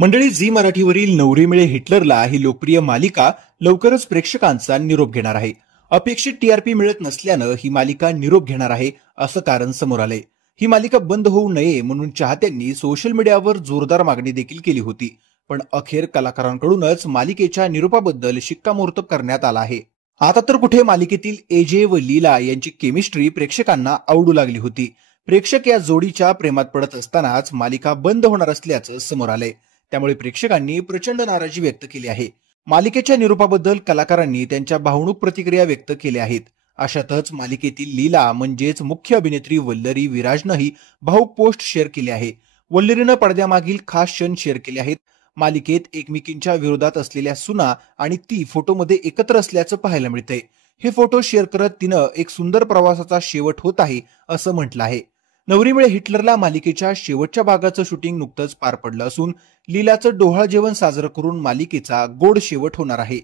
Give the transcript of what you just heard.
मंडळी, झी मराठीवरील नवरी मिळे हिटलरला ही लोकप्रिय मालिका लवकरच प्रेक्षकांचा निरोप घेणार आहे. अपेक्षित टीआरपी मिळत नसल्यानं ही मालिका निरोप घेणार आहे असं कारण समोर आलंय. ही मालिका बंद होऊ नये म्हणून चाहत्यांनी सोशल मीडियावर जोरदार मागणी देखील केली होती. पण अखेर कलाकारांकडूनच मालिकेच्या निरोपाबद्दल शिक्कामोर्तब करण्यात आला आहे. आता तर कुठे मालिकेतील एजे व लीला यांची केमिस्ट्री प्रेक्षकांना आवडू लागली होती. प्रेक्षक या जोडीच्या प्रेमात पडत असतानाच मालिका बंद होणार असल्याचं समोर आलंय. त्यामुळे प्रेक्षकांनी प्रचंड नाराजी व्यक्त केली आहे. मालिकेच्या निरोपाबद्दल कलाकारांनी त्यांच्या भावनिक प्रतिक्रिया व्यक्त केल्या आहेत. अशातच मालिकेतील लीला म्हणजेच मुख्य अभिनेत्री वल्लरी विराजनंही भावूक पोस्ट शेअर केली आहे. वल्लरीनं पडद्यामागील खास क्षण शेअर केले आहेत. मालिकेत एकमेकींच्या विरोधात असलेल्या सुना आणि ती फोटोमध्ये एकत्र असल्याचं पाहायला मिळतंय. हे फोटो शेअर करत तिनं एक सुंदर प्रवासाचा शेवट होत आहे असं म्हटलं आहे. नवरी मिळे हिटलरला मालिकेच्या शेवटच्या भागाचं शूटिंग नुकतंच पार पडलं असून लीलाचं डोहाळ जेवण साजरं करून मालिकेचा गोड शेवट होणार आहे.